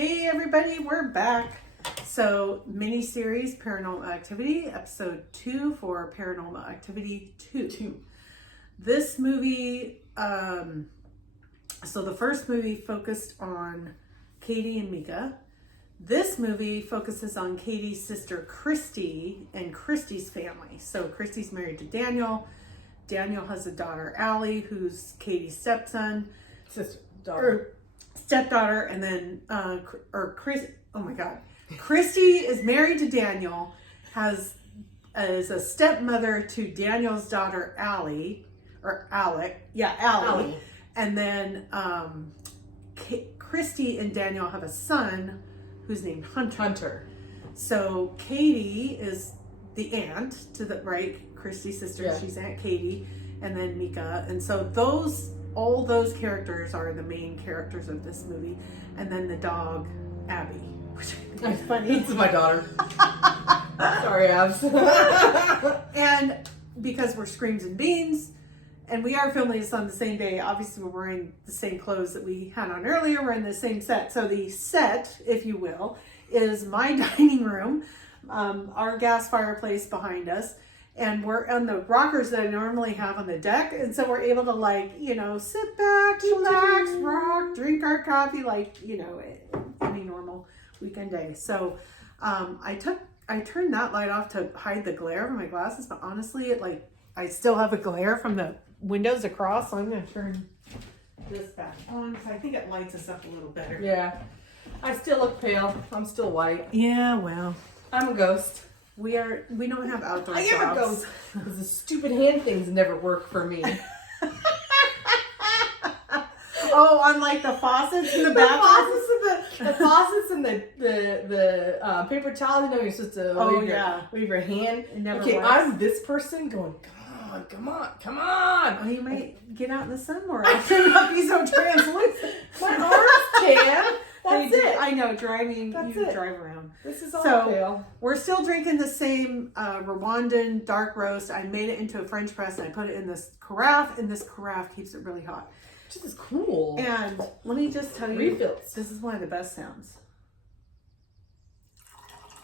Hey everybody, we're back. So, mini-series Paranormal Activity, episode 2 for Paranormal Activity 2. This movie, so the first movie focused on Katie and Mika. This movie focuses on Katie's sister Christy and Christy's family. So Christy's married to Daniel. Daniel has a daughter, Allie, who's Katie's stepdaughter, and then Christy is married to Daniel, is a stepmother to Daniel's daughter, Allie, and then Christy and Daniel have a son who's named Hunter. So Katie is the aunt to the Christy's sister. Yeah. She's Aunt Katie, and then Mika, and so all those characters are the main characters of this movie, and then the dog Abby, which is funny. It's my daughter. Sorry, Abs. And because we're Screams and Beans, and we are filming this on the same day, obviously we're wearing the same clothes that we had on earlier. We're in the same set. So the set, if you will, is my dining room, our gas fireplace behind us, and we're on the rockers that I normally have on the deck. And so we're able to sit back, relax, rock, drink our coffee, any normal weekend day. So I turned that light off to hide the glare from my glasses, but honestly, I still have a glare from the windows across, so I'm going to turn this back on because I think it lights us up a little better. Yeah. I still look pale. I'm still white. Yeah, well. I'm a ghost. We don't have outdoor I am a ghost. Because the stupid hand things never work for me. Oh, on the faucets in the bathroom? The faucets and the paper towels, you're supposed to wave your hand. It never works. I'm this person going, come on. Oh, you might get out in the sun more often and not be so translucent. My arms can. That's it. I know, driving, That's you it. drive around. This is all pale. We're still drinking the same Rwandan dark roast. I made it into a French press and I put it in this carafe, and this carafe keeps it really hot. This is cool. And let me just tell you, refills. This is one of the best sounds.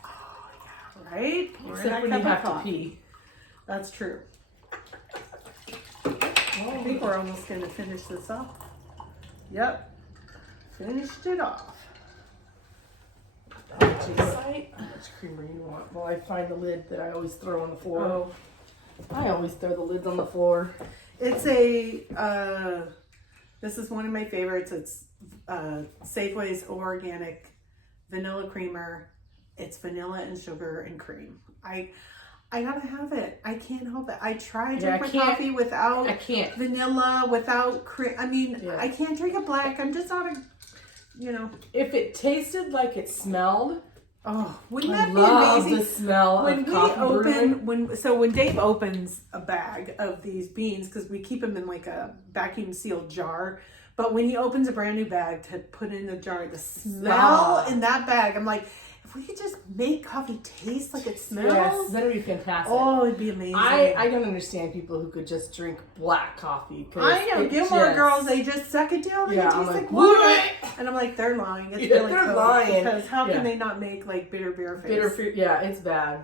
Oh, yeah, right? Except when you have to pee. That's true. I think we're almost going to finish this off. Yep. Finished it off. How much creamer you want? Well, I find the lid that I always throw on the floor. Oh. I always throw the lids on the floor. It's this is one of my favorites. It's Safeway's organic vanilla creamer. It's vanilla and sugar and cream. I gotta have it. I can't help it. I try to drink my coffee without vanilla, without cream. I can't drink it black. I'm just not If it tasted like it smelled, wouldn't that be amazing? The smell of coffee when Dave opens a bag of these beans, because we keep them in a vacuum sealed jar, but when he opens a brand new bag to put in the jar, the smell in that bag, I'm like, if we could just make coffee taste like it smells, yes, that would be fantastic. Oh, it'd be amazing. I don't understand people who could just drink black coffee. I know, Gilmore Girls, they just suck it down and it tastes like water. And I'm like, they're lying. It's really they're cool, lying. Because how can they not make bitter beer face? Bitter fruit, yeah, it's bad.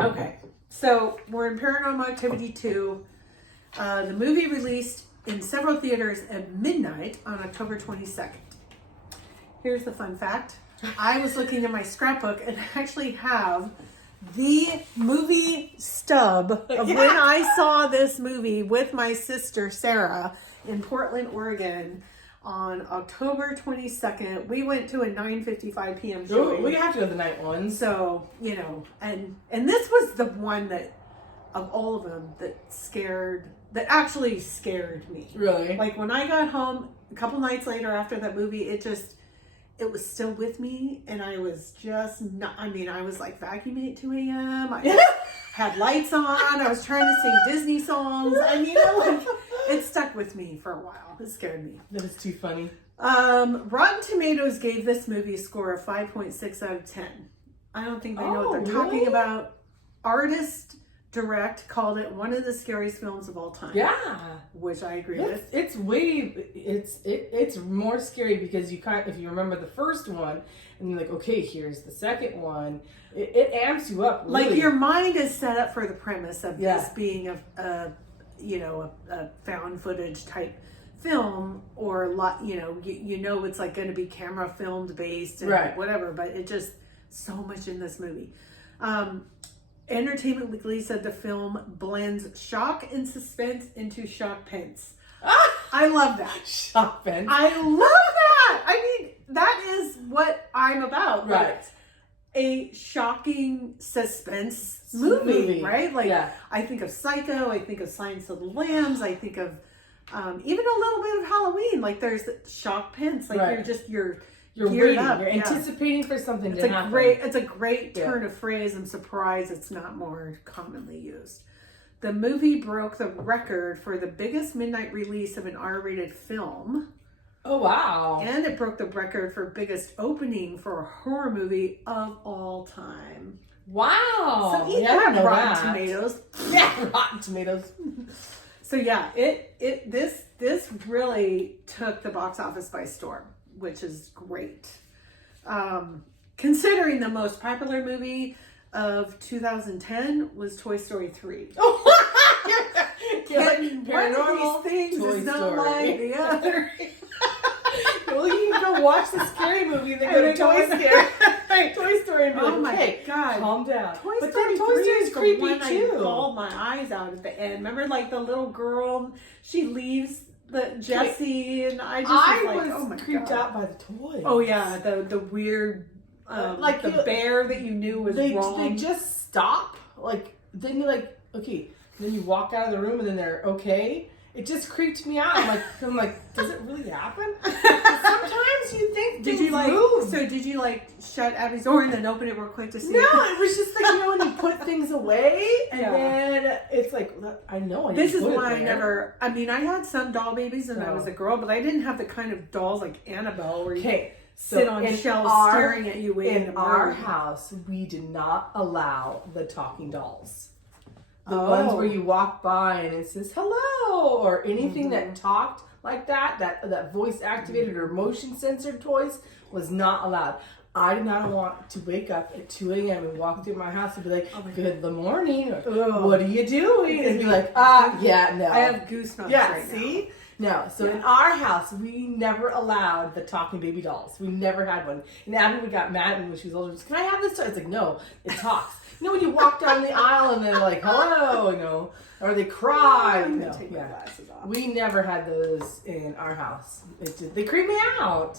Okay, so we're in Paranormal Activity 2. The movie released in several theaters at midnight on October 22nd. Here's the fun fact. I was looking at my scrapbook and actually have the movie stub of when I saw this movie with my sister Sarah in Portland, Oregon on October 22nd. We went to a 9:55 p.m. showing. We have to go to the night one. So, and this was the one that, of all of them, that actually scared me. Really? When I got home a couple nights later after that movie, it was still with me, and I was just not, I was vacuuming at 2 a.m. I had lights on. I was trying to sing Disney songs. It stuck with me for a while. It scared me. That is too funny. Rotten Tomatoes gave this movie a score of 5.6 out of 10. I don't think they know what they're talking about. Artist Direct called it one of the scariest films of all time. Yeah, which I agree with. It's more scary because if you remember the first one, and you're like, okay, here's the second one. It amps you up. Really. Like your mind is set up for the premise of this being a found footage type film, or you know it's like going to be camera filmed based and whatever. But it just so much in this movie. Entertainment Weekly said the film blends shock and suspense into shock pence. I love that. Shock pence. I love that. I mean, that is what I'm about. Right. Like, a shocking suspense movie, right? Like, I think of Psycho, I think of Silence of the Lambs, I think of even a little bit of Halloween. Like, there's shock pence. Like, you're waiting. up. You're anticipating for something to happen. It's a great turn of phrase. I'm surprised it's not more commonly used. The movie broke the record for the biggest midnight release of an R-rated film. Oh, wow. And it broke the record for biggest opening for a horror movie of all time. Wow. So eat that, Rotten Tomatoes. Yeah, Rotten Tomatoes. So yeah, this really took the box office by storm, which is great. Considering the most popular movie of 2010 was Toy Story 3. Paranormal, one of these things Toy is not Story. like the other. Well, you can go watch the scary movie and then go to Toy Story and be like, oh my God. Calm down. Toy but Story then Toy 3 Story is is creepy the one too. I bawled my eyes out at the end. Remember, like the little girl, she leaves the Jessie, and I just was oh my creeped God. out by the toys. Oh yeah, the weird, like the bear that you knew was wrong. They just stop. Like then you're like, okay. Then you walk out of the room and then they're okay. It just creeped me out. I'm like, does it really happen? Sometimes you think did you shut Abby's door and then open it real quick to see? No, it was just like, when you put things away and then it's like, I know. This is why I I had some doll babies when I was a girl, but I didn't have the kind of dolls like Annabelle where you sit on shelves staring at you waiting to our murder. house, we did not allow the talking dolls. The ones where you walk by and it says hello or anything that talked like that voice activated or motion censored toys was not allowed. I did not want to wake up at 2 a.m. and walk through my house and be like, good morning, or what are you doing? And be like, no. I have goosebumps right see? Now. No. So in our house, we never allowed the talking baby dolls. We never had one. And Abby got mad at me when she was older. Can I have this toy? It's like, no, it talks. When you walk down the aisle and they're like, hello, or they cry. I'm gonna take my glasses off. We never had those in our house. They creep me out.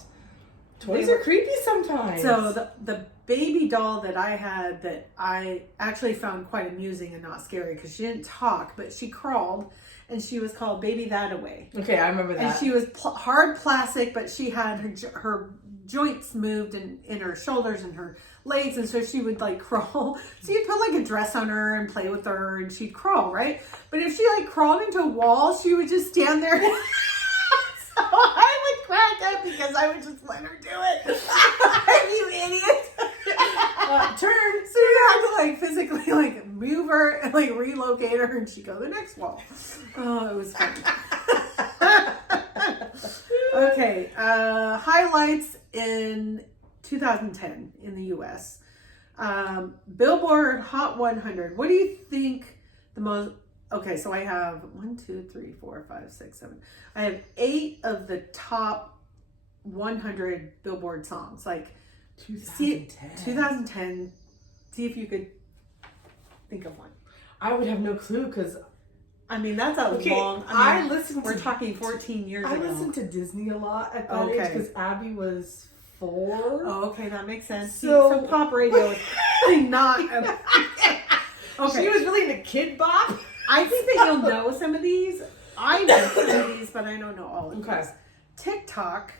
Toys are creepy sometimes. So the baby doll that I had that I actually found quite amusing and not scary because she didn't talk, but she crawled, and she was called Baby That-A-Way. Okay, I remember that. And she was hard plastic, but she had her joints moved in her shoulders and her legs, and so she would like crawl. So you'd put like a dress on her and play with her, and she'd crawl, right? But if she like crawled into a wall, she would just stand there. So I would crack up because I would just let her do it. You idiot. Turn. So you had to like physically like move her and like relocate her, and she'd go to the next wall. Oh, it was fun. Okay, highlights in 2010 in the U.S. Billboard Hot 100. What do you think the most... Okay, so I have 1, 2, 3, 4, 5, 6, 7. I have 8 of the top 100 Billboard songs. Like 2010. See if you could think of one. I would have no clue because... that's a long... we're talking 14 years ago. I listened to Disney a lot at that age because Abby was 4. Oh, okay, that makes sense. So pop radio is really not... Okay. She was really into Kid Bop. I think that you'll know some of these. I know some of these, but I don't know all of these. Okay. TikTok.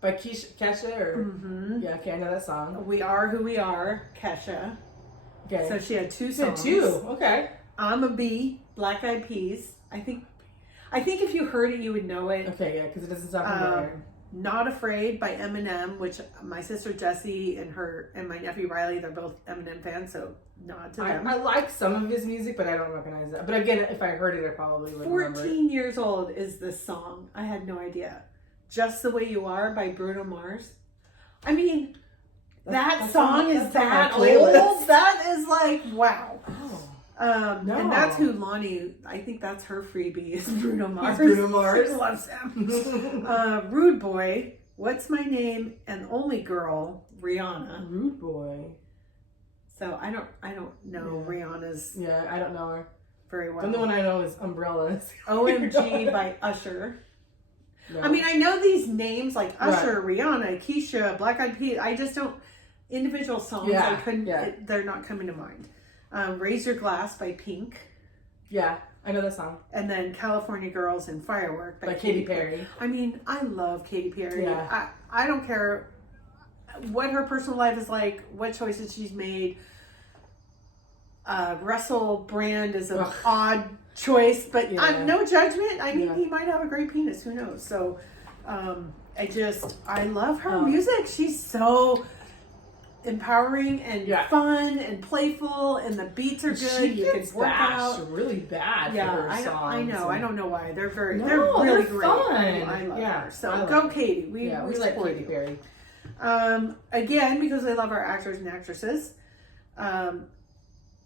By Kesha or... Yeah, okay, I know that song. We Are Who We Are, Kesha. Okay. So she had 2 songs. Okay. I'm a Bee, Black Eyed Peas. I think if you heard it, you would know it. Okay, yeah, because it doesn't sound familiar. Not Afraid by Eminem, which my sister Jessie and my nephew Riley, they're both Eminem fans, so nod to them. I like some of his music, but I don't recognize that. But again, if I heard it, I probably would remember 14 years old is this song. I had no idea. Just the Way You Are by Bruno Mars. I mean, that song is that old. That is like, wow. No. And that's who Lonnie, I think that's her freebie, is Bruno Mars. Bruno Mars. She loves him. Rude Boy, What's My Name, and Only Girl, Rihanna. Rude Boy. So I don't know Rihanna's. Yeah, I don't know her very well. The only one I know is Umbrellas. OMG by Usher. No. I mean, I know these names like Usher, Rihanna, Keisha, Black Eyed Peas. I just don't, individual songs, I couldn't, they're not coming to mind. Raise Your Glass by Pink. Yeah, I know that song. And then California Girls and Firework by Katy Perry. I mean, I love Katy Perry. Yeah. I don't care what her personal life is like, what choices she's made. Russell Brand is an odd choice, but no judgment. I mean, he might have a great penis. Who knows? So, I love her music. She's so empowering and fun and playful, and the beats are good. You can work out really bad for her songs. I know. I don't know why. They're really great. Fun. I love her. So go Katy. We like Katy Perry. Again, because I love our actors and actresses.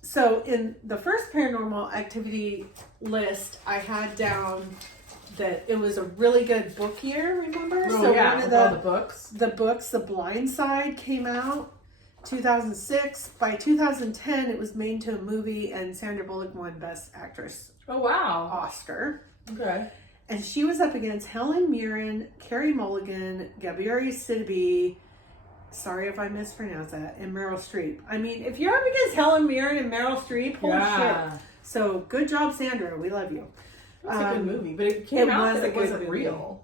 So in the first Paranormal Activity list, I had down that it was a really good book year. Remember? Oh, so yeah, one of all the books. The books, The Blind Side, came out 2006. By 2010, it was made into a movie, and Sandra Bullock won Best Actress. Oh wow! Oscar. Okay. And she was up against Helen Mirren, Carey Mulligan, Gabrielle Sidibe. Sorry if I mispronounced that. And Meryl Streep. I mean, if you're up against Helen Mirren and Meryl Streep, holy shit. So good job, Sandra. We love you. It was a good movie, but it came out that it wasn't real.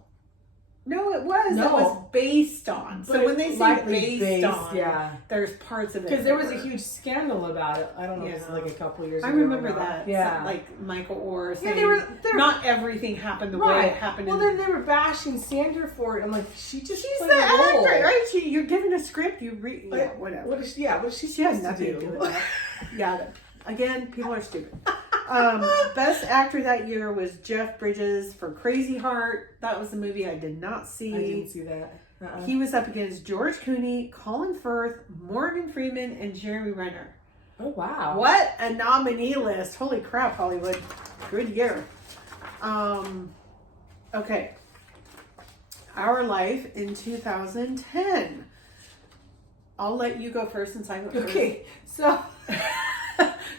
No, it was. No. It was based on. But so when they say based on, yeah, there's parts of it. Because there was a huge scandal about it. I don't know, it was like a couple years ago. I remember that. Yeah. So, like Michael Orr saying, they were not everything happened the way it happened. Well, then they were bashing Sandra for it. I'm like, she's the actor, right? You're given a script, you read, whatever. What is she has nothing to do with that. Again, people are stupid. Best actor that year was Jeff Bridges for Crazy Heart. That was the movie I did not see. I didn't see that. He was up against George Clooney, Colin Firth, Morgan Freeman, and Jeremy Renner. Oh, wow. What a nominee list. Holy crap, Hollywood. Good year. Okay. Our Life in 2010. I'll let you go first since I went first. Okay, so...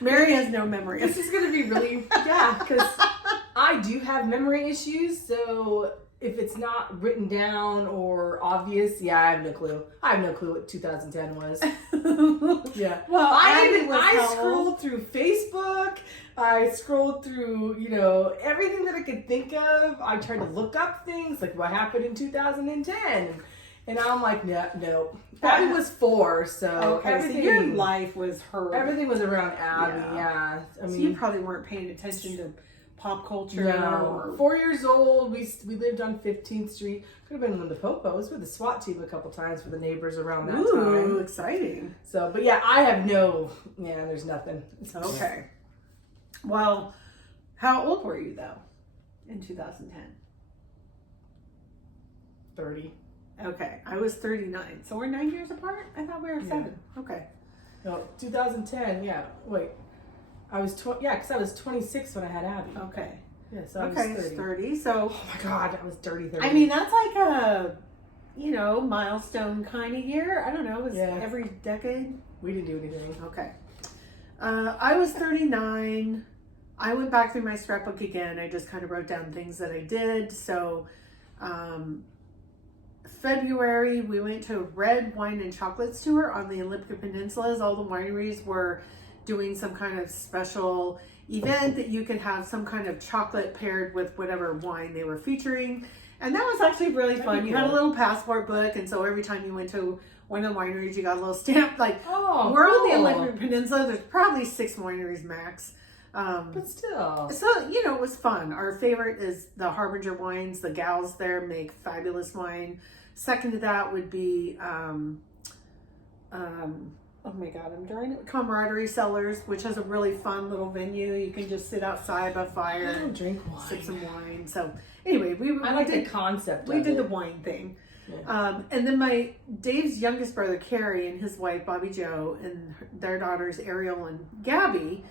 Mary has no memory. This is going to be really, because I do have memory issues, so if it's not written down or obvious, I have no clue. I have no clue what 2010 was. Yeah. Well, I scrolled through Facebook. I scrolled through, everything that I could think of. I tried to look up things, like what happened in 2010. And I'm like, no. Abby was 4, so everything. So your life was her. Everything was around Abby, yeah. I mean, so you probably weren't paying attention to pop culture. No. 4 years old. We lived on 15th Street. Could have been in the Popo. I was with the SWAT team a couple times for the neighbors around that time. Ooh, exciting. So, but I have there's nothing. Okay. Well, how old were you though in 2010? 30. Okay, I was 39. So we're 9 years apart? I thought we were 7. Okay. No, 2010, Wait. I was, because I was 26 when I had Abby. Okay. Yeah, so I was 30. So. Oh my God, I was dirty 30. I mean, that's like a, milestone kind of year. I don't know. It was every decade. We didn't do anything. Okay. I was 39. I went back through my scrapbook again. I just kind of wrote down things that I did. So, February, we went to a red wine and chocolates tour on the Olympic Peninsulas. All the wineries were doing some kind of special event that you could have some kind of chocolate paired with whatever wine they were featuring. And that was actually really fun. You had a little passport book, and so every time you went to one of the wineries, you got a little stamp. Like, we're on the Olympic Peninsula. There's probably 6 wineries max. But still. So, you know, it was fun. Our favorite is the Harbinger wines. The gals there make fabulous wine. Second to that would be, oh my God, I'm drawing it. Camaraderie Cellars, which has a really fun little venue. You can just sit outside by fire I don't drink wine. sip some wine. So anyway, I like the concept we of did it. the wine thing. Yeah. And then Dave's youngest brother, Carrie, and his wife, Bobby Joe, and their daughters, Ariel and Gabby,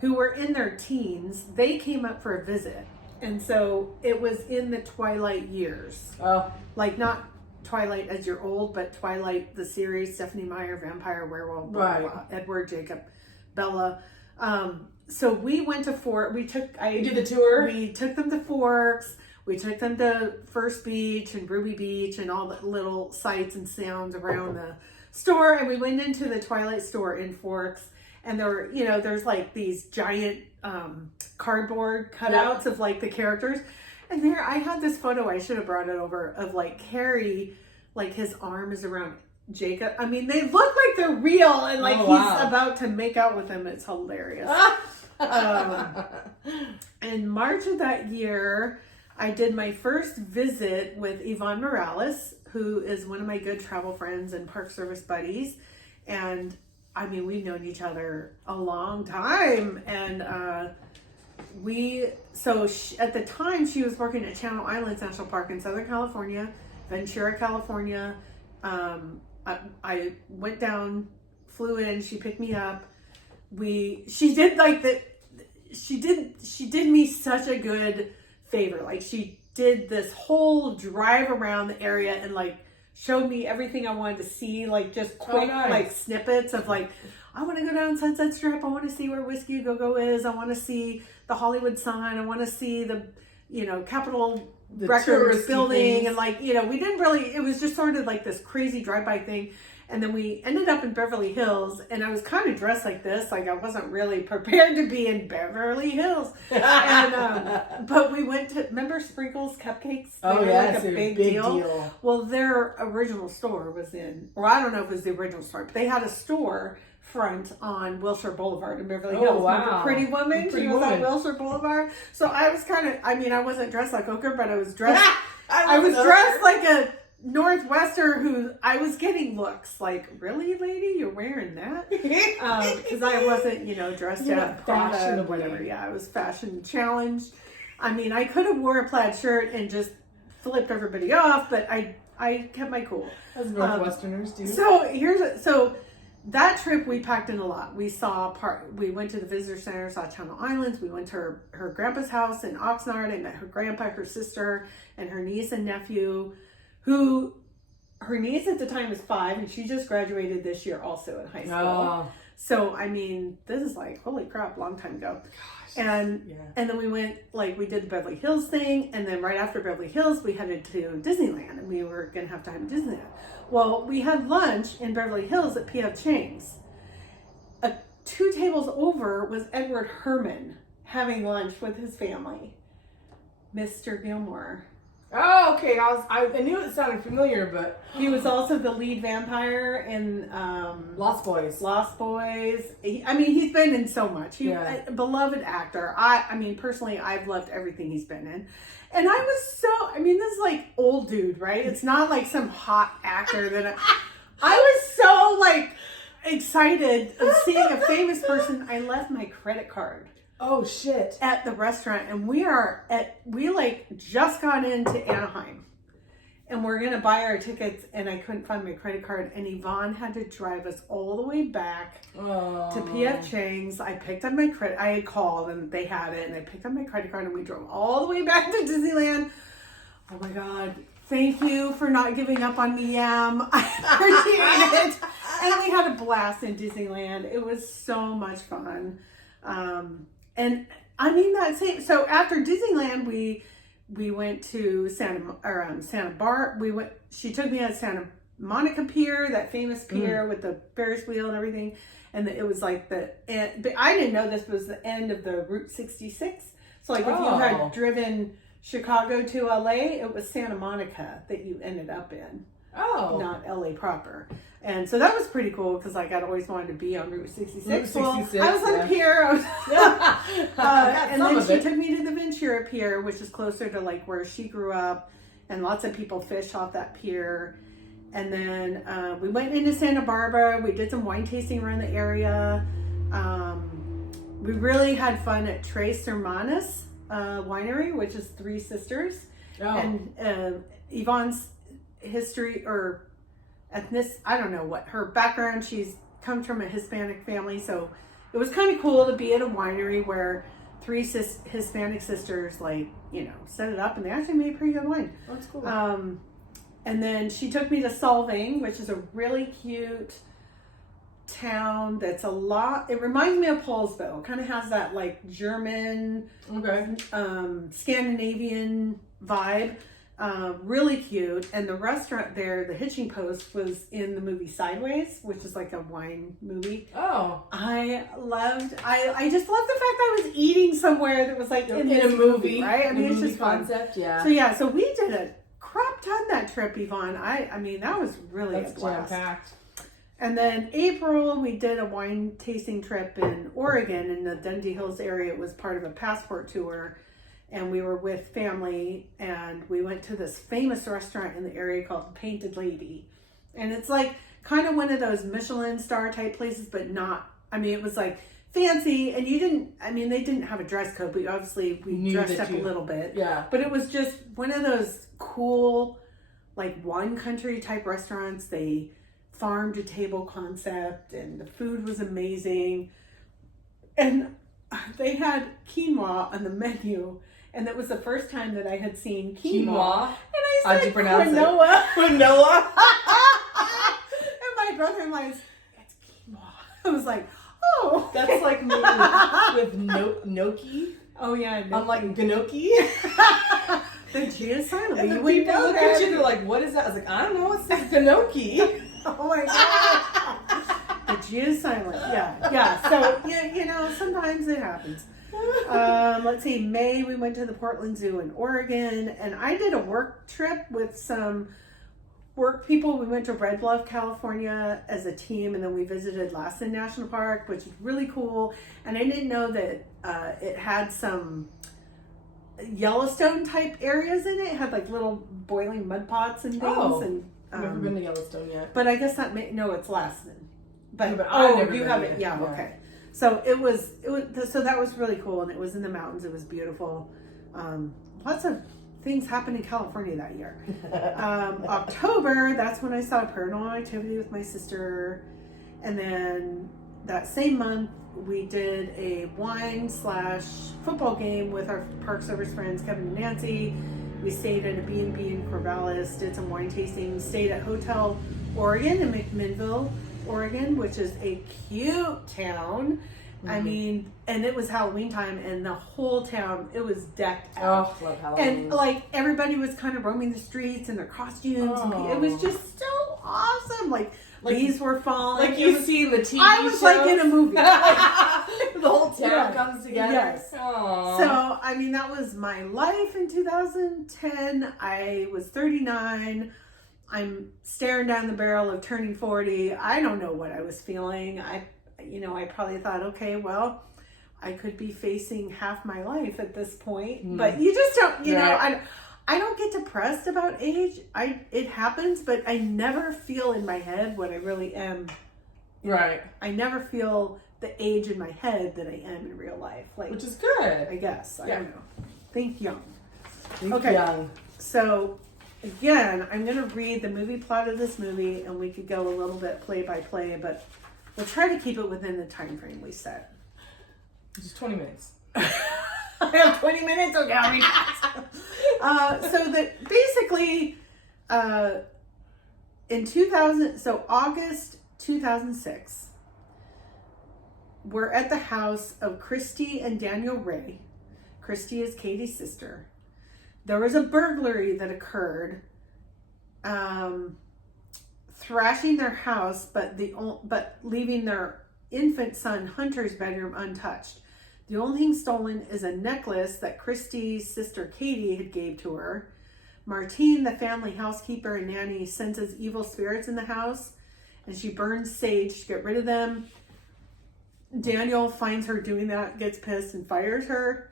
who were in their teens, they came up for a visit. And so it was in the Twilight years. Oh. Like not Twilight as you're old, but Twilight, the series, Stephanie Meyer, Vampire, Werewolf, blah, Right. blah, blah, Edward, Jacob, Bella. So we went to You did the tour? We took them to Forks. We took them to First Beach and Ruby Beach and all the little sights and sounds around the store. And we went into the Twilight store in Forks. And there were, you know, there's like these giant cardboard cutouts of like the characters. And there, I had this photo, I should have brought it over, of like Carrie, like his arm is around Jacob. I mean, they look like they're real and like he's about to make out with him. It's hilarious. In March of that year, I did my first visit with Yvonne Morales, who is one of my good travel friends and Park Service buddies. And I mean, we've known each other a long time. And at the time, she was working at Channel Islands National Park in Southern California, Ventura, California. I went down, flew in, she picked me up. She did me such a good favor. Like she did this whole drive around the area and like showed me everything I wanted to see, like just quick like snippets of like, I want to go down Sunset Strip. I want to see where Whiskey Go Go is. I want to see the Hollywood sign. I want to see the, you know, Capitol Records building things. And like, you know, we didn't really, it was just sort of like this crazy drive-by thing. And then we ended up in Beverly Hills, and I was kind of dressed like this. Like I wasn't really prepared to be in Beverly Hills. And, but we went to, remember Sprinkles Cupcakes? Oh, yeah, like a big deal. Well, their original store was I don't know if it was the original store, but they had a store front on Wilshire Boulevard in Beverly Hills. Oh, wow. Remember Pretty Woman? She was on Wilshire Boulevard. So I was kind of, I mean, I wasn't dressed like Hooker, but I was dressed, I was dressed like a Northwester who I was getting looks like, really, lady, you're wearing that? Because I wasn't, you know, dressed up Prada or whatever. Yeah, I was fashion challenged. I mean, I could have wore a plaid shirt and just flipped everybody off, but I kept my cool. As Northwesterners do. So that trip we packed in a lot. We went to the visitor center, saw Channel Islands. We went to her grandpa's house in Oxnard. I met her grandpa, her sister, and her niece and nephew. Who, her niece at the time was 5, and she just graduated this year also in high school. Oh. So, I mean, this is like, holy crap, long time ago. Gosh. And then we went, like, we did the Beverly Hills thing, and then right after Beverly Hills, we headed to Disneyland, and we were going to have time in Disneyland. Well, we had lunch in Beverly Hills at P.F. Chang's. 2 tables over was Edward Herman having lunch with his family. Mr. Gilmore. Oh, okay. I knew it sounded familiar, but he was also the lead vampire in Lost Boys. He's been in so much. A beloved actor. I mean, personally, I've loved everything he's been in. And I was this is like old dude, right? It's not like some hot actor that I was so like excited of seeing a famous person. I left my credit card. Oh shit! At the restaurant, and we just got into Anaheim, and we're gonna buy our tickets, and I couldn't find my credit card, and Yvonne had to drive us all the way back to P.F. Chang's. I picked up my credit. I had called, and they had it, and I picked up my credit card, and we drove all the way back to Disneyland. Oh my God! Thank you for not giving up on me, Yam. I appreciate it. And we had a blast in Disneyland. It was so much fun. And I mean so after Disneyland, we went to Santa Barbara. She took me at Santa Monica Pier, that famous pier with the Ferris wheel and everything. And it was like but I didn't know this was the end of the Route 66. So like if you had driven Chicago to LA, it was Santa Monica that you ended up in. Oh. not LA proper. And so that was pretty cool because like I'd always wanted to be on Route 66. Route 66, I was on a pier. And then she it. took me to the Ventura Pier, which is closer to like where she grew up, and lots of people fish off that pier. And then we went into Santa Barbara. We did some wine tasting around the area. We really had fun at Tres Hermanas winery, which is Three Sisters. Oh. And Yvonne's history or I don't know what her background. She's comes from a Hispanic family, so it was kind of cool to be at a winery where three Hispanic sisters set it up, and they actually made pretty good wine. That's cool. And then she took me to Solvang, which is a really cute town that's it reminds me of Paulsbo. It kind of has that like German, Scandinavian vibe. Really cute. And the restaurant there, the Hitching Post, was in the movie Sideways, which is like a wine movie. Oh. I just loved the fact that I was eating somewhere that was like in a movie, right? I mean, it's just concept, fun. Yeah. So we did a crap ton that trip, Yvonne. I mean, that was really a blast. Jam-packed. And then April, we did a wine tasting trip in Oregon in the Dundee Hills area. It was part of a passport tour. And we were with family, and we went to this famous restaurant in the area called Painted Lady. And it's like kind of one of those Michelin star type places, but not, I mean, it was like fancy, and they didn't have a dress code, but obviously we dressed up a little bit. Yeah. But it was just one of those cool, like wine country type restaurants. They farm to table concept, and the food was amazing. And they had quinoa on the menu. And that was the first time that I had seen quinoa. And I said, how'd you pronounce quinoa. it? Quinoa. And my brother-in-law is, it's quinoa. I was like, oh. That's like me with gnocchi. Oh, yeah. Gnocchi. I'm like, gnocchi. The G is silent. And the people look at you, they're like, what is that? I was like, I don't know. It says gnocchi. Oh, my God. The G is silent. Yeah. So, sometimes it happens. Let's see, May we went to the Portland Zoo in Oregon, and I did a work trip with some work people. We went to Red Bluff, California as a team, and then we visited Lassen National Park, which is really cool. And I didn't know that it had some Yellowstone type areas in it. It had like little boiling mud pots and things. Oh, and I've never been to Yellowstone yet. But I guess no, it's Lassen. But you haven't. Yeah, okay. So so that was really cool, and it was in the mountains. It was beautiful. Lots of things happened in California that year. October, that's when I saw Paranormal Activity with my sister. And then that same month, we did a wine/football game with our Park Service friends, Kevin and Nancy. We stayed at a B&B in Corvallis, did some wine tasting, stayed at Hotel Oregon in McMinnville, Oregon, which is a cute town. Mm-hmm. I mean, and it was Halloween time, and the whole town, it was decked out. Oh, love Halloween. And like everybody was kind of roaming the streets in their costumes. And it was just so awesome. Like leaves were falling. Like you see in the TV I was shows. like in a movie. The whole town comes together. Yes. Aww. So, I mean, that was my life in 2010. I was 39. I'm staring down the barrel of turning 40. I don't know what I was feeling. I probably thought, okay, well, I could be facing half my life at this point. But you just don't, I don't get depressed about age. It happens, but I never feel in my head what I really am. Right. I never feel the age in my head that I am in real life. Which is good. I guess. I don't know. Think young. Think young. So, again, I'm going to read the movie plot of this movie, and we could go a little bit play by play, but we'll try to keep it within the time frame we set. Just 20 minutes. I have 20 minutes? Okay, I'll read it. So that basically, August 2006, we're at the house of Christy and Daniel Ray. Christy is Katie's sister. There was a burglary that occurred, thrashing their house, but leaving their infant son Hunter's bedroom untouched. The only thing stolen is a necklace that Christy's sister Katie had gave to her, Martine, the family housekeeper and nanny, senses evil spirits in the house, and she burns sage to get rid of them. Daniel finds her doing that, gets pissed, and fires her.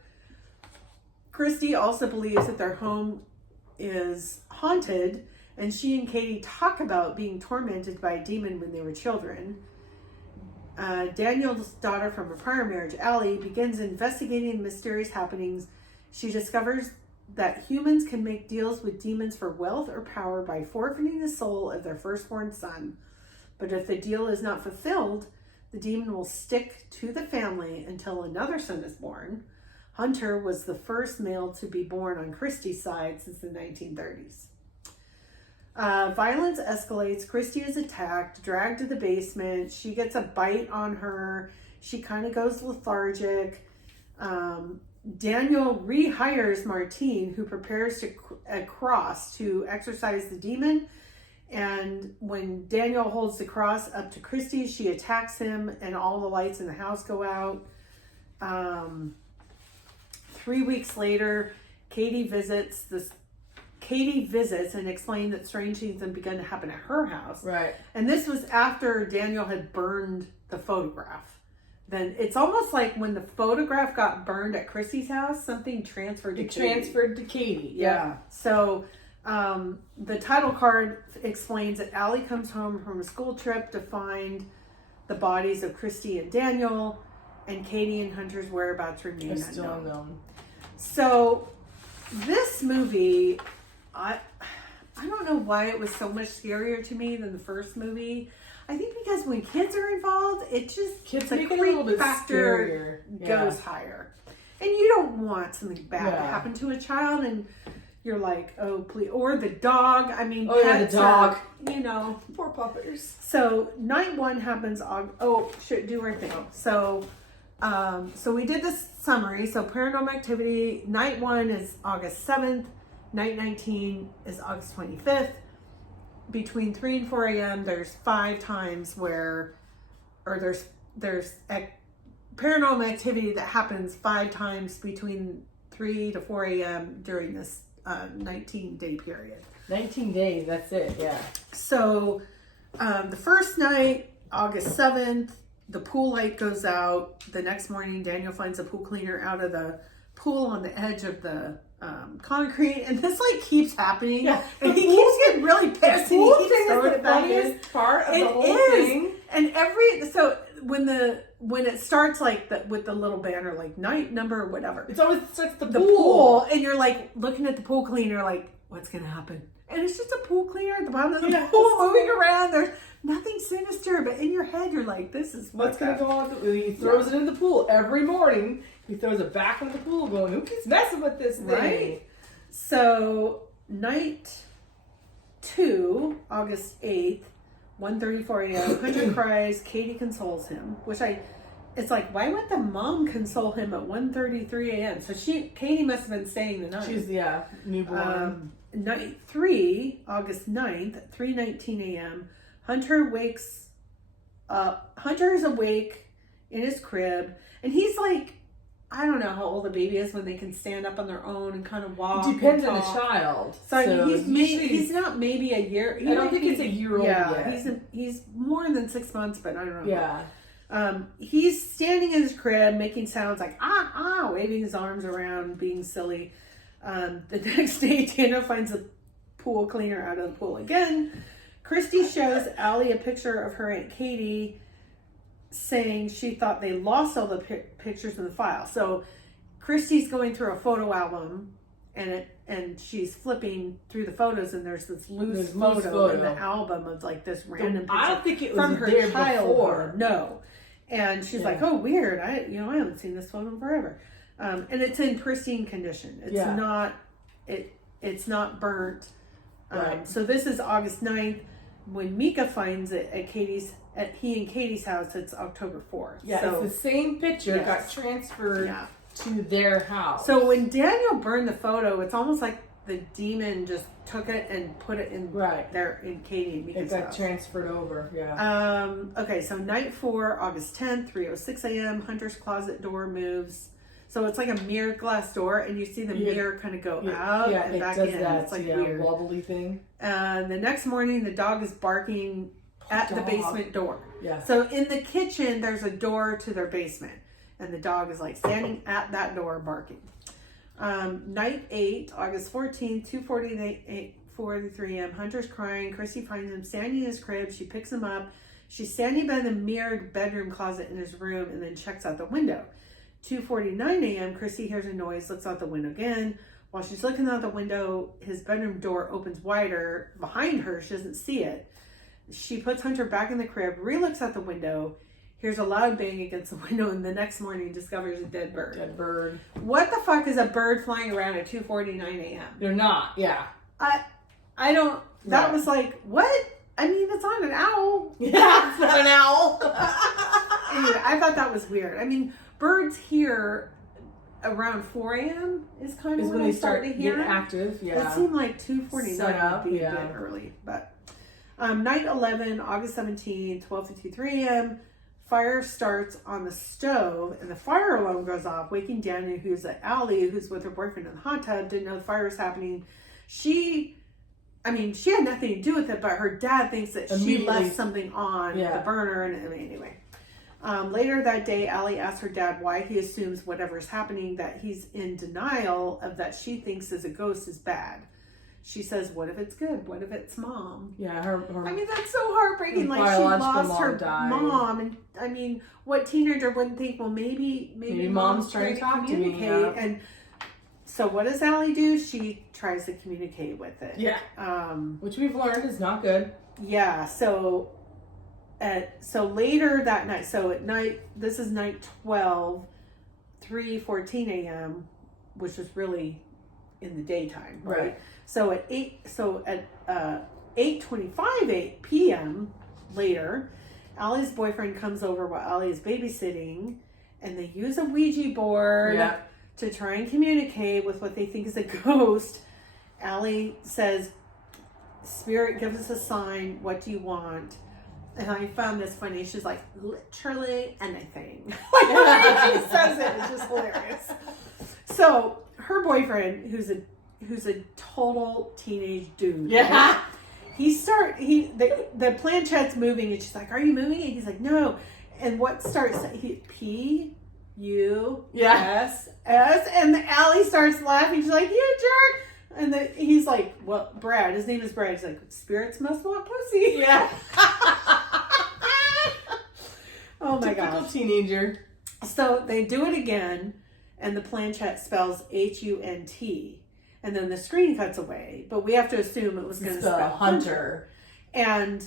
Christy also believes that their home is haunted, and she and Katie talk about being tormented by a demon when they were children. Daniel's daughter from a prior marriage, Allie, begins investigating mysterious happenings. She discovers that humans can make deals with demons for wealth or power by forfeiting the soul of their firstborn son. But if the deal is not fulfilled, the demon will stick to the family until another son is born. Hunter was the first male to be born on Christie's side since the 1930s. Violence escalates. Christy is attacked, dragged to the basement. She gets a bite on her. She kind of goes lethargic. Daniel rehires Martine, who prepares a cross to exorcise the demon. And when Daniel holds the cross up to Christy, she attacks him, and all the lights in the house go out. 3 weeks later, Katie visits and explained that strange things had begun to happen at her house. Right. And this was after Daniel had burned the photograph. Then it's almost like when the photograph got burned at Chrissy's house, something transferred to Katie. Transferred to Katie. Yeah. So the title card explains that Allie comes home from a school trip to find the bodies of Christy and Daniel, and Katie and Hunter's whereabouts remain unknown. Still unknown. So this movie, I don't know why it was so much scarier to me than the first movie. I think because when kids are involved, it just Kids the make it a little bit factor scarier. goes higher, and you don't want something bad to happen to a child, and you're like, oh please, or the dog. I mean, the dog. Are, Poor puppers. So night one happens. Should do our thing. So we did this summary. So Paranormal Activity, night 1 is August 7th. Night 19 is August 25th. Between 3 and 4 a.m., there's 5 times there's paranormal activity that happens 5 times between 3 to 4 a.m. during this 19-day period. 19 days, that's it, yeah. So the first night, August 7th, the pool light goes out. The next morning, Daniel finds a pool cleaner out of the pool on the edge of the concrete, and this keeps happening. Yeah. And he keeps getting really pissed, and he keeps throwing it back in. Part of It the whole is. thing. And when it starts with the little banner night number or whatever, It's always just the pool, and you're looking at the pool cleaner what's gonna happen? And it's just a pool cleaner at the bottom of the pool moving around. There's nothing sinister, but in your head you're like, this is what's going to go on. He throws it in the pool every morning. He throws it back in the pool going, who keeps messing with this thing? Right. So night 2, August 8th, 1:34 a.m. Hunter cries. Katie consoles him, it's why would the mom console him at 1:33 a.m.? So Katie must have been staying the night. She's, newborn. Night 3, August 9th, 3:19 a.m. Hunter wakes up. Hunter is awake in his crib, and he's I don't know how old a baby is when they can stand up on their own and kind of walk. Depends on the child. So he's not maybe a year. I don't think it's a year old yet. He's more than 6 months, but I don't know. Yeah. He's standing in his crib making sounds waving his arms around, being silly. The next day, Daniel finds a pool cleaner out of the pool again. Christy shows Allie a picture of her Aunt Katie, saying she thought they lost all the pictures in the file. So Christy's going through a photo album, and she's flipping through the photos, and there's this loose photo in the album of this random picture. I don't think it was from her there childhood. before. No. And she's oh, weird. I haven't seen this photo in forever. And it's in pristine condition. It's not burnt. Right. So this is August 9th. When Mika finds it at he and Katie's house, it's October 4th. Yeah, so, it's the same picture. It got transferred to their house. So when Daniel burned the photo, it's almost like the demon just took it and put it in there in Katie and Mika's house. It got transferred over, yeah. Okay, so night 4, August 10th, 3:06 a.m. Hunter's closet door moves. So it's like a mirrored glass door, and you see the mirror kind of go out and back in. That, it's like weird wobbly thing. And the next morning, the dog is barking at the basement door. Yeah. So in the kitchen, there's a door to their basement, and the dog is like standing at that door barking. Night 8, August 14th, 2:43 a.m. Hunter's crying. Chrissy finds him standing in his crib. She picks him up. She's standing by the mirrored bedroom closet in his room and then checks out the window. 2:49 a.m. Chrissy hears a noise, looks out the window again. While she's looking out the window, his bedroom door opens wider behind her. She doesn't see it. She puts Hunter back in the crib, re-looks out the window, hears a loud bang against the window, and the next morning discovers a dead bird. Dead bird. What the fuck is a bird flying around at 2:49 a.m.? They're not. Yeah. I don't. That was like, what? I mean, it's not an owl. Yeah, it's not an owl. Anyway, I thought that was weird. I mean, birds here around 4 a.m. is kind of when they start to hear active. Yeah. It seemed like 2:49 would be a bit early, but. Night 11, August 17, 12:53 a.m. Fire starts on the stove, and the fire alarm goes off, waking Daniel, who's at Allie, who's with her boyfriend in the hot tub, didn't know the fire was happening. She had nothing to do with it, but her dad thinks that she left something on the burner, and anyway. Later that day, Allie asks her dad why he assumes whatever's happening, that he's in denial of that she thinks is a ghost is bad. She says, what if it's good? What if it's mom? Yeah, her I mean, that's so heartbreaking. Like, she lost her mom. And, I mean, what teenager wouldn't think, well, maybe mom's trying to talk to me. Yeah. And so what does Allie do? She tries to communicate with it. Yeah. Which we've learned is not good. Yeah. So later that night, so at night, this is night 12, 3:14 a.m., which was really in the daytime, right? So at 8:25 p.m. later, Allie's boyfriend comes over while Allie is babysitting, and they use a Ouija board to try and communicate with what they think is a ghost. Allie says, "Spirit, give us a sign. What do you want?" And I found this funny. She's like, "Literally anything." Like the way she says it is just hilarious. So her boyfriend, who's a total teenage dude. Yeah. Right? The planchette's moving, and she's like, "Are you moving?" And he's like, "No." And what starts? P-U-S-S, and Allie starts laughing. She's like, "You jerk!" And he's like, "Well, Brad." His name is Brad. He's like, "Spirits must want pussy." Yeah. Oh my gosh. Typical teenager. So they do it again, and the planchette spells Hunt. And then the screen cuts away, but we have to assume it was going to spell Hunter. And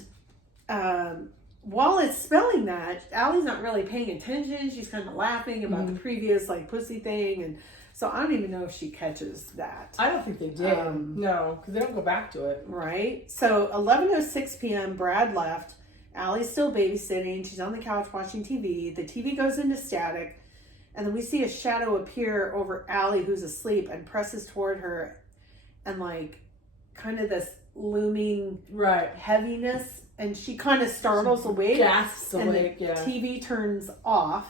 while it's spelling that, Allie's not really paying attention. She's kind of laughing about the previous pussy thing, and so I don't even know if she catches that. I don't think they did. No, because they don't go back to it. Right. So 11:06 p.m. Brad left. Allie's still babysitting. She's on the couch watching TV. The TV goes into static. And then we see a shadow appear over Allie, who's asleep, and presses toward her, and kind of this looming heaviness. And she kind of startles awake. Gasps awake, and the TV turns off.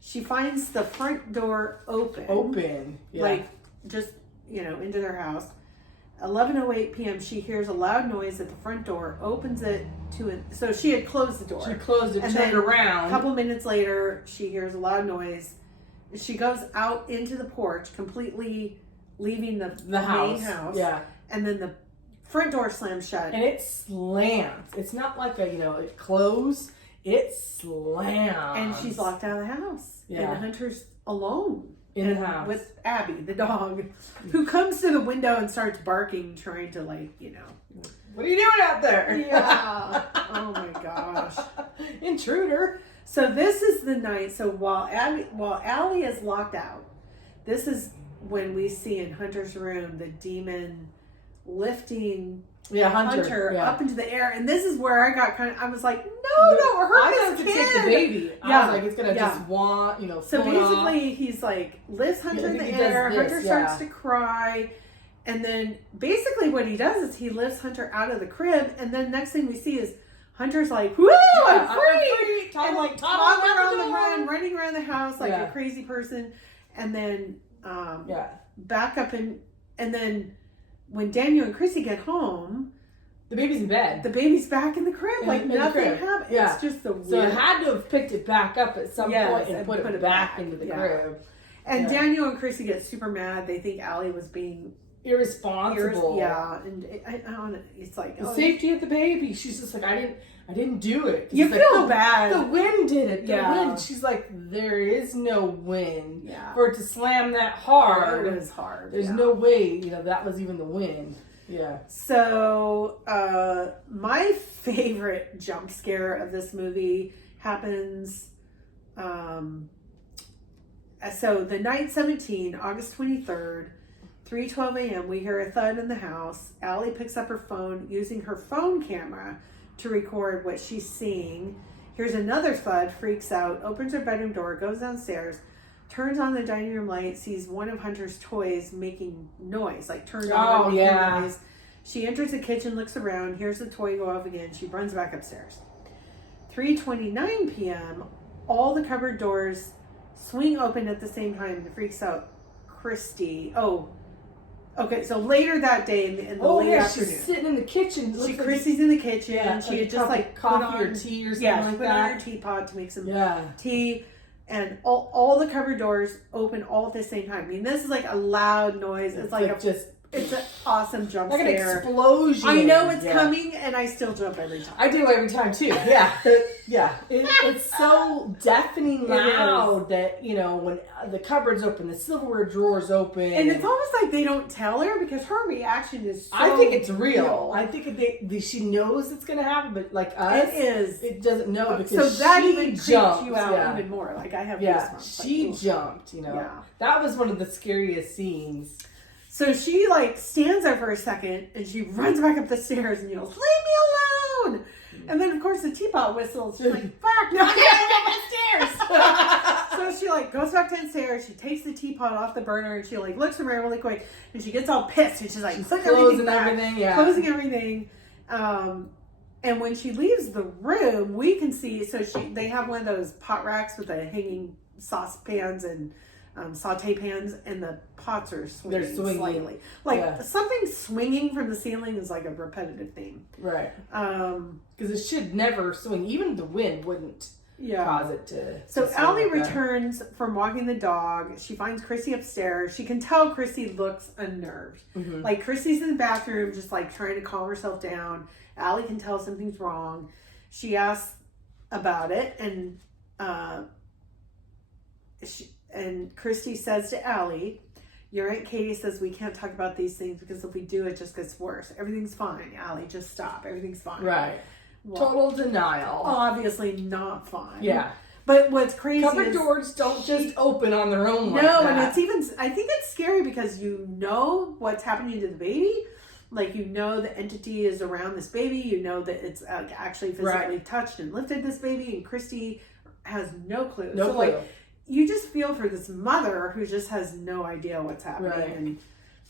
She finds the front door open. Yeah. Just, into their house. 11:08 p.m. She hears a loud noise at the front door, opens it to it. So she had closed the door. She closed it, and turned around. A couple minutes later, she hears a loud noise. She goes out into the porch, completely leaving the main house. Yeah. And then the front door slams shut. And it slams. It's not like it closed. It slams. And she's locked out of the house. Yeah. And Hunter's alone. In the house. With Abby, the dog, who comes to the window and starts barking, trying to what are you doing out there? Yeah. Oh my gosh. Intruder. So this is the night. So while Allie is locked out, this is when we see in Hunter's room the demon lifting Hunter up into the air. And this is where I got I was like, no, don't hurt this kid. Take the baby. I was like, it's gonna just So basically he's lifts Hunter in the air. Hunter starts to cry. And then basically what he does is he lifts Hunter out of the crib. And then next thing we see is Hunter's like, woo, I'm free. And toddler on the run, running around the house like a crazy person. and then Yeah. back up and then when Daniel and Chrissy get home, the baby's in bed. the baby's back in the crib, like nothing happened. Yeah. It's just the weird. So it had to have picked it back up at some point and put it back into the crib. And Daniel and Chrissy get super mad. They think Allie was being irresponsible. And it's like the safety of the baby. She's just like, I didn't do it. You feel bad. The wind did it. The wind. She's like, there is no wind for it to slam that hard. It was hard. There's no way, that was even the wind. Yeah. So, my favorite jump scare of this movie happens. So the night 17, August 23rd, 3:12 a.m. We hear a thud in the house. Allie picks up her phone using her phone camera to record what she's seeing. Here's another thud, freaks out, opens her bedroom door, goes downstairs, turns on the dining room light, sees one of Hunter's toys making noise, like turned on making noise. She enters the kitchen, looks around, hears the toy go off again. She runs back upstairs. 3:29 p.m., all the cupboard doors swing open at the same time and freaks out Christy. Oh, okay. So later that day in the late afternoon, she's sitting in the kitchen. Christy's in the kitchen. Yeah, she had just like coffee or tea or something like put that. on her teapot to make some tea, and all the cupboard doors open all at the same time. I mean, this is like a loud noise. It's like it's an awesome jump like scare. An explosion. I know it's coming, and I still jump every time. I do every time too. Yeah, it's so deafening loud that when the cupboards open, the silverware drawers open, and it's almost like they don't tell her because her reaction is. So I think it's real. I think she knows it's going to happen, but like us, it doesn't know because so that even creeps you out even more. Like I have goosebumps. She jumped. That was one of the scariest scenes. So she stands there for a second and she runs back up the stairs and yells, "Leave me alone!" And then of course the teapot whistles. She's like, "Fuck, no, I gotta go up the stairs." So she goes back downstairs. She takes the teapot off the burner and she looks around really quick and she gets all pissed and she's closing everything, closing everything. And when she leaves the room, we can see. So they have one of those pot racks with the hanging saucepans and saute pans, and the pots are swinging. They're swinging slightly. Something swinging from the ceiling is like a repetitive theme. Right. Because it should never swing. Even the wind wouldn't cause it to. So Allie returns from walking the dog. She finds Chrissy upstairs. She can tell Chrissy looks unnerved. Mm-hmm. Like Chrissy's in the bathroom just trying to calm herself down. Allie can tell something's wrong. She asks about it, and Christy says to Allie, "Your Aunt Katie says we can't talk about these things because if we do, it just gets worse. Everything's fine, Allie. Just stop. Everything's fine." Right. Well, total denial. Obviously not fine. Yeah. But what's crazy cupboard doors don't just open on their own like that. No, and I think it's scary because what's happening to the baby. The entity is around this baby. That it's actually physically touched and lifted this baby, and Christy has no clue. No clue. You just feel for this mother who just has no idea what's happening and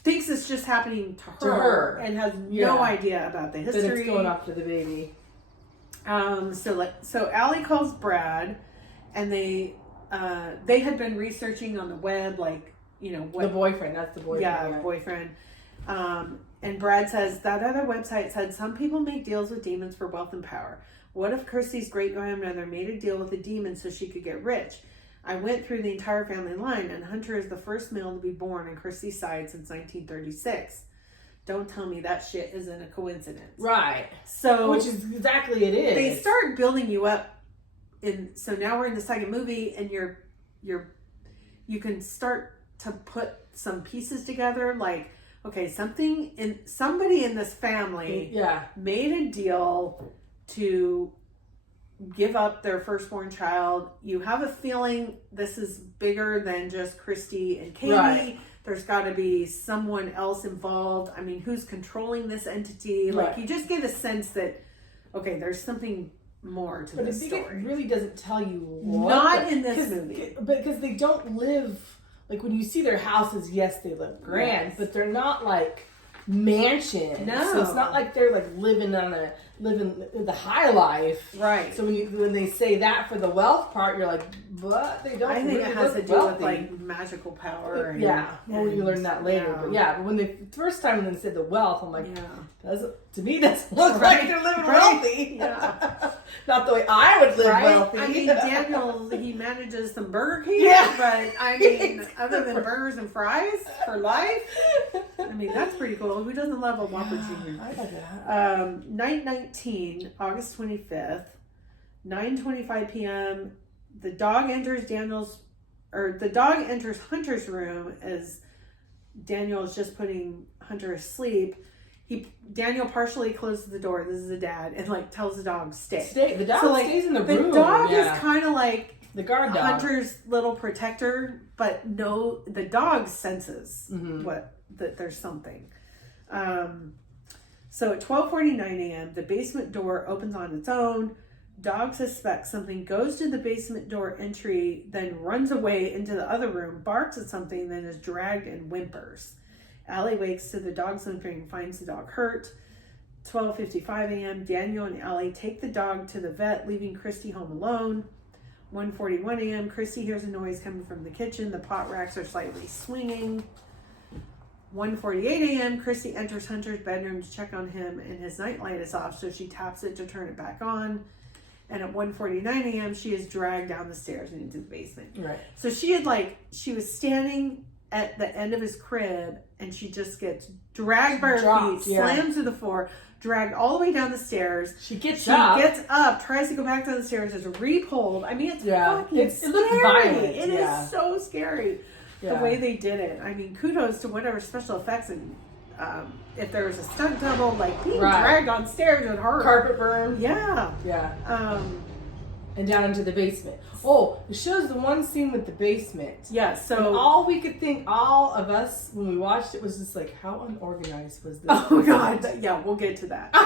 thinks it's just happening to her and has no idea about the history. That it's going off to the baby. So Allie calls Brad, and they had been researching on the web, the boyfriend. That's the boyfriend. Yeah, boyfriend. And Brad says that other website said some people make deals with demons for wealth and power. What if Christy's great grandmother made a deal with a demon so she could get rich? I went through the entire family line, and Hunter is the first male to be born on Christy's side since 1936. Don't tell me that shit isn't a coincidence. Right. So, which is exactly it is. They start building you up, so now we're in the second movie, and you can start to put some pieces together. Okay, somebody in this family made a deal to give up their firstborn child. You have a feeling this is bigger than just Christy and Katie. Right. There's got to be someone else involved. I mean, who's controlling this entity? Right. You just get a sense that, okay, there's something more to this story. But it really doesn't tell you what. Not in this movie. Because they don't live, when you see their houses, yes, they look grand, but they're not mansion. No. So it's not like they're like living the high life. Right. So when they say that for the wealth part, you're like, but they don't. I think really it has to look do wealthy. with like magical power. And, Well, you learn that later. Yeah. But yeah, but when the first time when they said the wealth, I'm like, yeah. to me doesn't look Right. like they're living Right. wealthy. Yeah. Not the way I would live Right? wealthy. I mean, Daniel, he manages some Burger King, Yeah. but I mean, other than burgers and fries for life, I mean, that's pretty cool. Who doesn't love a Whopper Jr.? I love that. Night 19, August 25th, 9:25 p.m. The dog enters Hunter's room as Daniel is just putting Hunter asleep. Daniel partially closes the door. This is the dad, and like tells the dog stay. The dog stays in the The room. dog yeah. is kind of like the guard dog. Hunter's little protector, but no, the dog senses that there's something. So at 12:49 a.m., the basement door opens on its own. Dog suspects something, goes to the basement door entry, then runs away into the other room, barks at something, then is dragged and whimpers. Allie wakes to the dog's whimpering and finds the dog hurt. 12:55 a.m., Daniel and Allie take the dog to the vet, leaving Christy home alone. 1:41 a.m., Christy hears a noise coming from the kitchen. The pot racks are slightly swinging. 1:48 a.m., Christy enters Hunter's bedroom to check on him, and his nightlight is off, so she taps it to turn it back on. And at 1:49 a.m., she is dragged down the stairs and into the basement. Right. So she was standing at the end of his crib, and she just gets dragged by her feet, slams to the floor, dragged all the way down the stairs. She gets up, tries to go back down the stairs, is re-pulled. I mean, it's fucking scary. It looks violent. It is so scary. The way they did it. I mean, kudos to whatever special effects and if there was a stunt double, like being dragged on stairs would hurt. Carpet burn. Yeah. And down into the basement. Oh, it shows the one scene with the basement. Yeah, so... And all we could think, all of us, when we watched it, was just like, how unorganized was this? Oh, God. Yeah, we'll get to that.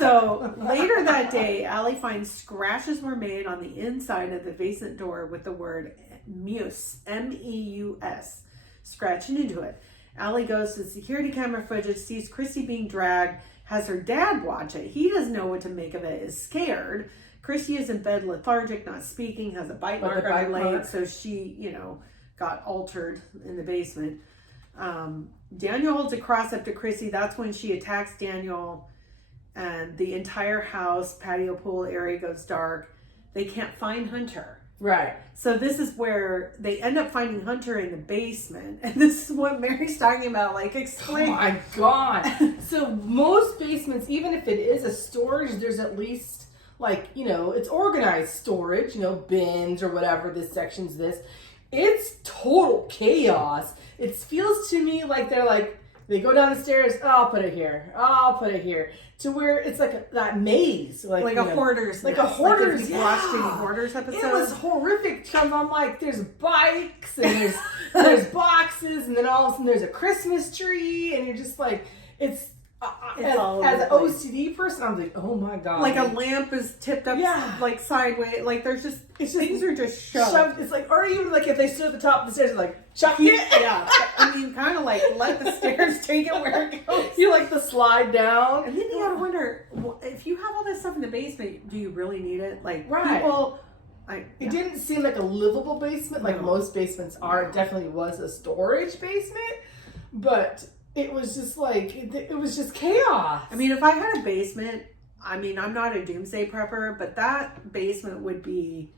So, later that day, Allie finds scratches were made on the inside of the basement door with the word Meus, M-E-U-S, scratching into it. Allie goes to the security camera footage, sees Christy being dragged, has her dad watch it. He doesn't know what to make of it, is scared. Christy is in bed, lethargic, not speaking, has a bite mark on her leg, so she, got altered in the basement. Daniel holds a cross up to Christy. That's when she attacks Daniel, and the entire house, patio pool area goes dark. They can't find Hunter. Right. So this is where they end up finding Hunter in the basement. And this is what Mary's talking about. Like, explain. Oh my God. So most basements, even if it is a storage, there's at least it's organized storage, bins or whatever, this section's this. It's total chaos. It feels to me like they go down the stairs, I'll put it here. To where it's like that maze. Like a hoarder's. Like a hoarder's. Like if you watched any hoarder's episode. It was horrific because I'm like, there's bikes and there's boxes, and then all of a sudden there's a Christmas tree, and you're just like, as an OCD person, I'm like, oh my God. Like a lamp is tipped up, like sideways. Like there's just, things are just shoved. It's like, or even like if they stood at the top of the stairs, like, chuck it. Yeah. I mean, kind of like let the stairs take it where it goes. You like the slide down. And then you gotta wonder, if you have all this stuff in the basement, do you really need it? Like, people... It didn't seem like a livable basement like most basements are. It definitely was a storage basement, but it was just like, it was just chaos. I mean, if I had a basement, I'm not a doomsday prepper, but that basement would be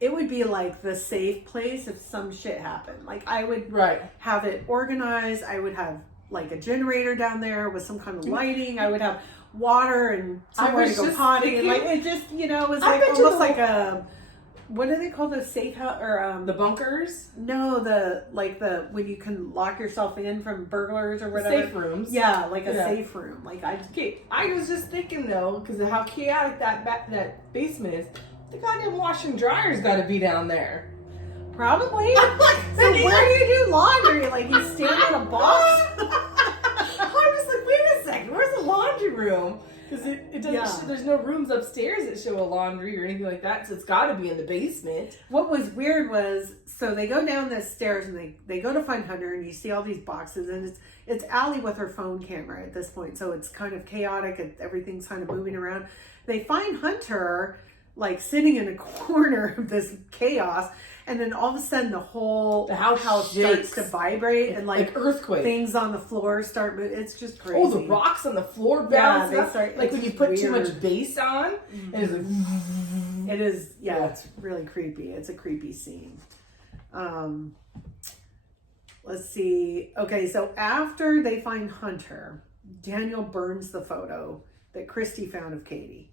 like the safe place if some shit happened. Like, I would have it organized. I would have like a generator down there with some kind of lighting. I would have water and somewhere to go potty. And like, it just, it was like almost like a... What do they call those safe house or the bunkers? No, when you can lock yourself in from burglars or whatever. Safe rooms. Yeah, like a safe room. Like I was just thinking though, because of how chaotic that basement is, the goddamn washer and dryer's got to be down there. Probably. So where do you do laundry? Like you stand in a box? I'm just like, wait a second, where's the laundry room? Because it doesn't. Yeah. There's no rooms upstairs that show a laundry or anything like that, so it's got to be in the basement. What was weird was, so they go down the stairs and they go to find Hunter, and you see all these boxes, and it's Allie with her phone camera at this point, so it's kind of chaotic and everything's kind of moving around. They find Hunter like sitting in a corner of this chaos, and then all of a sudden the house starts to vibrate, and like earthquake. Things on the floor start moving. It's just crazy. Oh, the rocks on the floor bounce up. Start, like when you put too much bass on, mm-hmm. and it's like... It is, it's really creepy. It's a creepy scene. Let's see. Okay, so after they find Hunter, Daniel burns the photo that Christy found of Katie.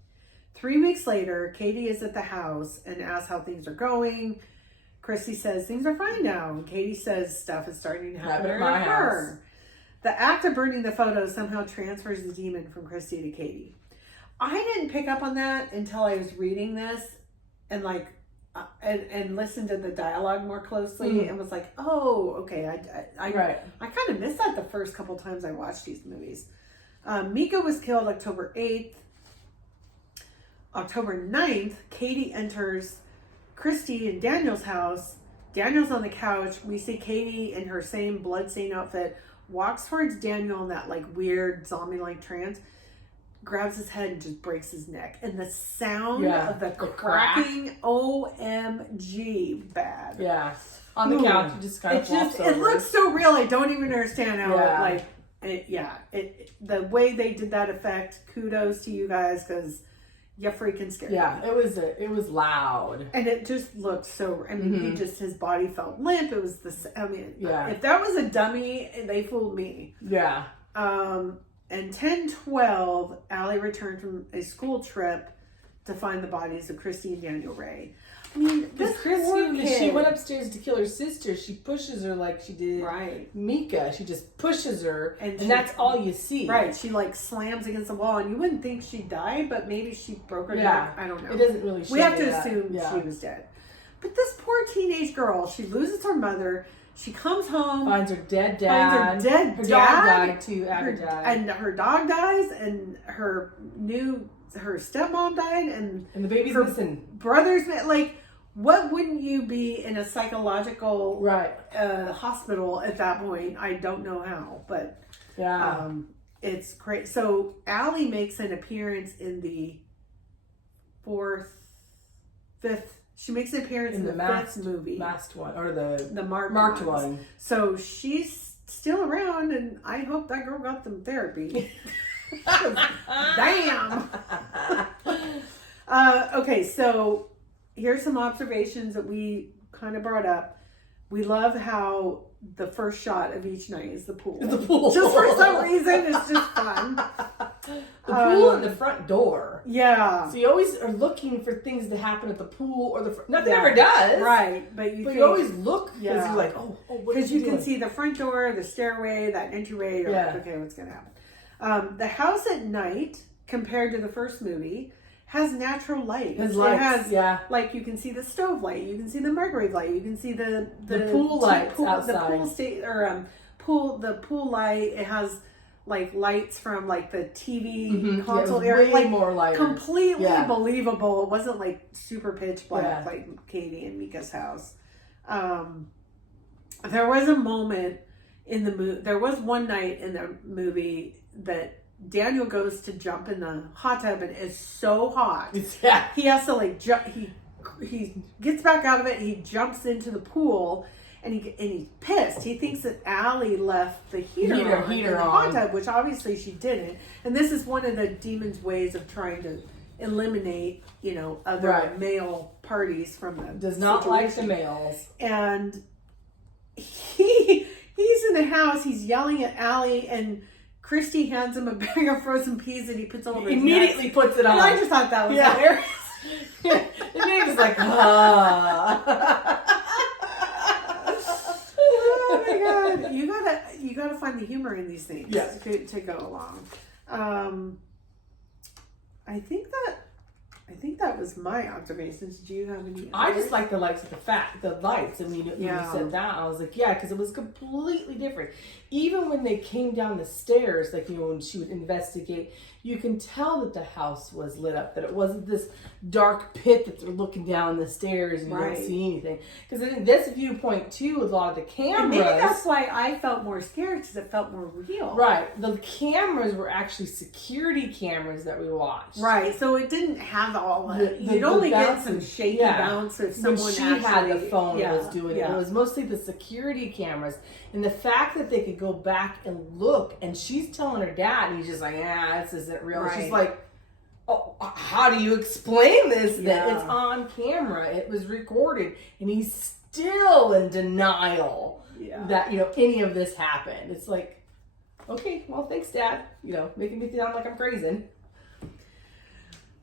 3 weeks later, Katie is at the house and asks how things are going. Christy says things are fine now, and Katie says stuff is starting to happen at my house. The act of burning the photo somehow transfers the demon from Christy to Katie. I didn't pick up on that until I was reading this and and listened to the dialogue more closely, and was like, oh, okay. I kind of missed that the first couple times I watched these movies. Mika was killed October 8th. October 9th, Katie enters Christy and Daniel's house. Daniel's on the couch. We see Katie in her same bloodstained outfit walks towards Daniel in that like weird zombie-like trance, grabs his head and just breaks his neck. And the sound of the cracking, OMG, bad. Yeah. On the couch, it just kind of flops over. It looks so real. I don't even understand how the way they did that effect, kudos to you guys, because you freaking scared me. It was loud. And it just looked so, his body felt limp. It was if that was a dummy, they fooled me. Yeah. And 10/12, Allie returned from a school trip to find the bodies of Christy and Daniel Ray. I mean, this poor kid. She went upstairs to kill her sister. She pushes her like she did Mika. She just pushes her, and that's all you see. Right. She like slams against the wall, and you wouldn't think she died, but maybe she broke her neck. I don't know. It doesn't really show. We have to assume she was dead. But this poor teenage girl, she loses her mother. She comes home, finds her dead dad. Her dog died too. And her dog dies, and her stepmom died, and the baby's missing. Brothers, like, what wouldn't you be in a psychological hospital at that point? I don't know how, but it's great. So Allie makes an appearance in the fifth. She makes an appearance in the fifth movie. Masked one, or the marked one. So she's still around, and I hope that girl got some therapy. Damn. Okay, so here's some observations that we kind of brought up. We love how the first shot of each night is the pool. The pool. Just for some reason, it's just fun. The pool and the front door. Yeah. So you always are looking for things to happen at the pool or the front. Nothing ever does. Right. But you always look because you're like, because you can see the front door, the stairway, that entryway. You're like, okay, what's going to happen? The house at night, compared to the first movie, has natural light. It has, like you can see the stove light, you can see the microwave light, you can see the pool lights outside. The pool light. It has like lights from like the TV console area, way more light, completely believable. It wasn't like super pitch black like Katie and Mika's house. There was a moment in the movie. There was one night in the movie that Daniel goes to jump in the hot tub, and it's so hot. He has to like jump. He gets back out of it. He jumps into the pool, and he's pissed. He thinks that Allie left the heater on in the hot tub, which obviously she didn't. And this is one of the demon's ways of trying to eliminate, other male parties from the does not like the males. And he's in the house. He's yelling at Allie, and Christy hands him a bag of frozen peas that he puts over his immediately neck. Puts it on. And I just thought that was hilarious. And then he's like, Oh my god! You gotta find the humor in these things to go along. I think that was my observations. Did you have any? I others? just like the lights. The lights. I mean, when you said that, I was like, yeah, because it was completely different. Even when they came down the stairs, like when she would investigate, you can tell that the house was lit up. That it wasn't this dark pit that they're looking down the stairs and you don't see anything. Because I think this viewpoint too, with a lot of the cameras. And maybe that's why I felt more scared, because it felt more real. Right. The cameras were actually security cameras that we watched. Right. So it didn't have all that. You'd only get some shaky bounce if someone when she actually had the phone was doing it. Yeah. It was mostly the security cameras. And the fact that they could go back and look, and she's telling her dad, and he's just like, yeah, this isn't real. Right. She's like, oh, how do you explain this? Yeah. That it's on camera, it was recorded, and he's still in denial that, any of this happened. It's like, okay, well, thanks, Dad. Making me sound like I'm crazy.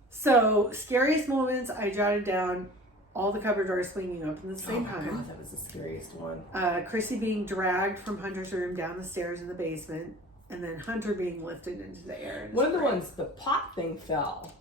So, scariest moments, I jotted down all the cupboard doors swinging open at the same time. God, that was the scariest one. Chrissy being dragged from Hunter's room down the stairs in the basement, and then Hunter being lifted into the air. One of the ones, the pot thing fell.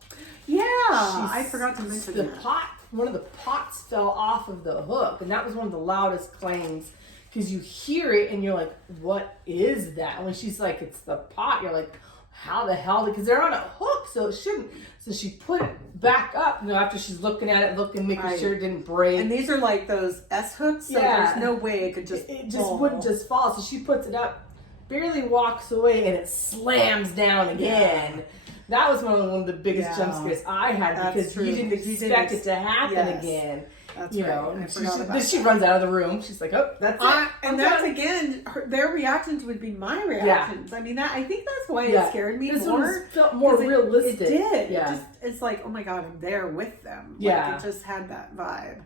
Yeah, I forgot to mention that. One of the pots fell off of the hook, and that was one of the loudest clangs, because you hear it and you're like, what is that? And when she's like, it's the pot, you're like, how the hell? Because they're on a hook, so it shouldn't. So she put it back up, after she's looking at it, making sure it didn't break. And these are like those S hooks, so there's no way it could just It just wouldn't just fall. So she puts it up, barely walks away, and it slams down again. Yeah. That was one of the biggest jump scares I had, because you didn't expect it to happen again. That's right. Then she runs out of the room. She's like, "Oh, that's it." And that's again, their reactions would be my reactions. I mean, I think that's why it scared me this more. One felt more realistic. It did. Yeah. It's like, oh my God, I'm there with them. Yeah. Like, it just had that vibe.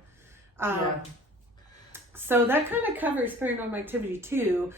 So that kind of covers Paranormal Activity 2.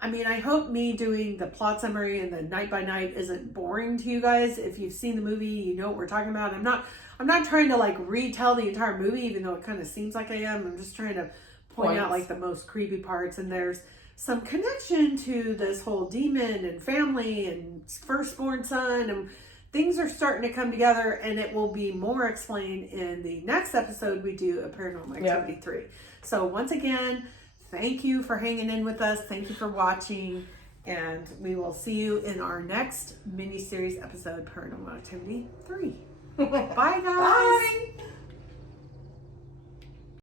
I mean, I hope me doing the plot summary and the night by night isn't boring to you guys. If you've seen the movie, you know what we're talking about. I'm not trying to like retell the entire movie, even though it kind of seems like I am. I'm just trying to point out like the most creepy parts, and there's some connection to this whole demon and family and firstborn son, and things are starting to come together, and it will be more explained in the next episode we do of Paranormal Activity 3. So once again, thank you for hanging in with us. Thank you for watching. And we will see you in our next mini-series episode, Paranormal Activity 3. Bye, guys. Bye.